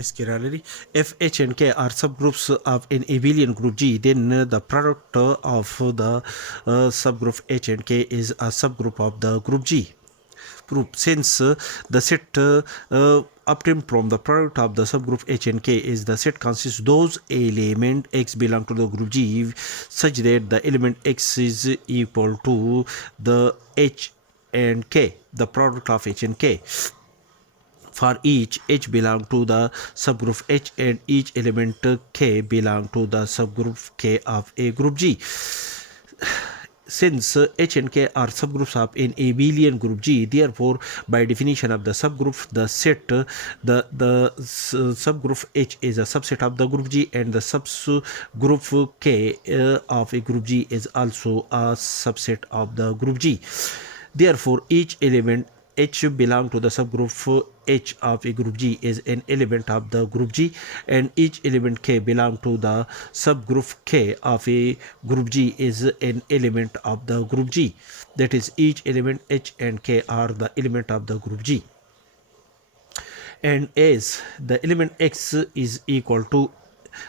Similarly, if H and K are subgroups of an abelian group G, then the product of the subgroup H and K is a subgroup of the group G. Proof: since the set obtained from the product of the subgroup H and K is the set consists those element X belong to the group G such that the element X is equal to the H and K, the product of H and K. For each H belong to the subgroup H and each element K belong to the subgroup K of a group G. Since H and K are subgroups of an abelian group G, therefore by definition of the subgroup, the set subgroup H is a subset of the group G, and the subgroup K of a group G is also a subset of the group G. Therefore each element H belong to the subgroup H of a group G is an element of the group G, and each element K belong to the subgroup K of a group G is an element of the group G. That is, each element H and K are the element of the group G. And as the element X is equal to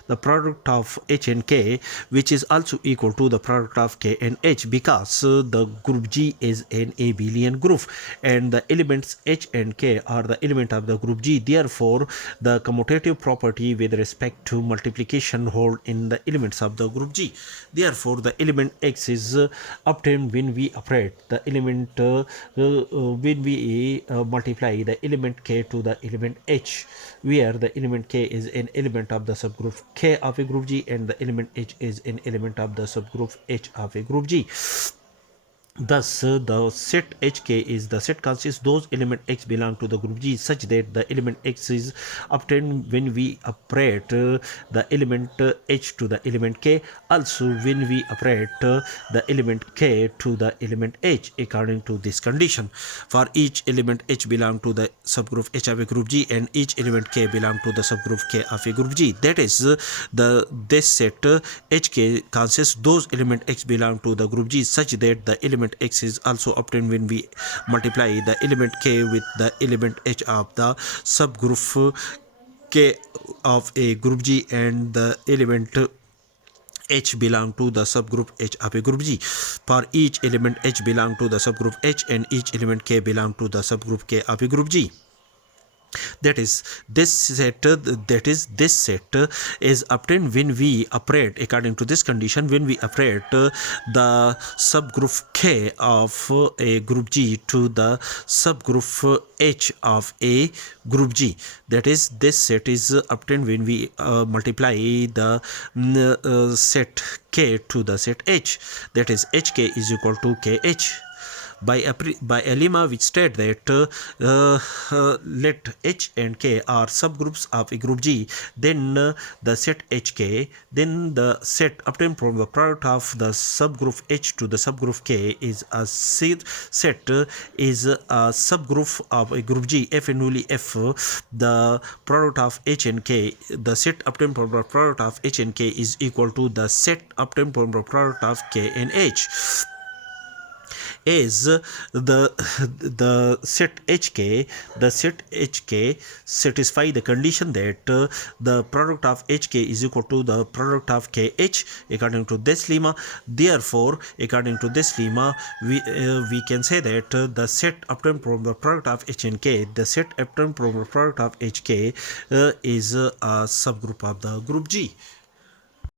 the product of H and K, which is also equal to the product of K and H, because the group G is an abelian group and the elements H and K are the element of the group G. Therefore the commutative property with respect to multiplication hold in the elements of the group G. Therefore the element X is obtained when we operate the element when we multiply the element K to the element H, where the element K is an element of the subgroup K of a group G and the element H is an element of the subgroup H of a group G. Thus, the set Hk is the set consists those element X belong to the group G such that the element X is obtained when we operate the element H to the element K. Also, when we operate the element K to the element H according to this condition. For each element H belong to the subgroup H of a group G and each element K belong to the subgroup K of a group G. That is, this set Hk consists those element X belong to the group G such that the element X is also obtained when we multiply the element K with the element H of the subgroup K of a group G and the element H belong to the subgroup H of a group G. For each element H belong to the subgroup H and each element K belong to the subgroup K of a group G. That is, this set is obtained when we operate according to this condition, when we operate the subgroup K of a group G to the subgroup H of a group G. That is, this set is obtained when we multiply the set K to the set H. That is, Hk is equal to Kh. By a lemma which state that let H and K are subgroups of a group G, then the set Hk, then the set obtained from the product of the subgroup H to the subgroup K is a set is a subgroup of a group G if and only if the product of H and K, the set obtained from the product of H and K is equal to the set obtained from the product of K and H. Is the set Hk, satisfy the condition that the product of Hk is equal to the product of Kh according to this lemma. Therefore, according to this lemma, we can say that the set obtained from the product of H and K, the set obtained from the product of Hk is a subgroup of the group G.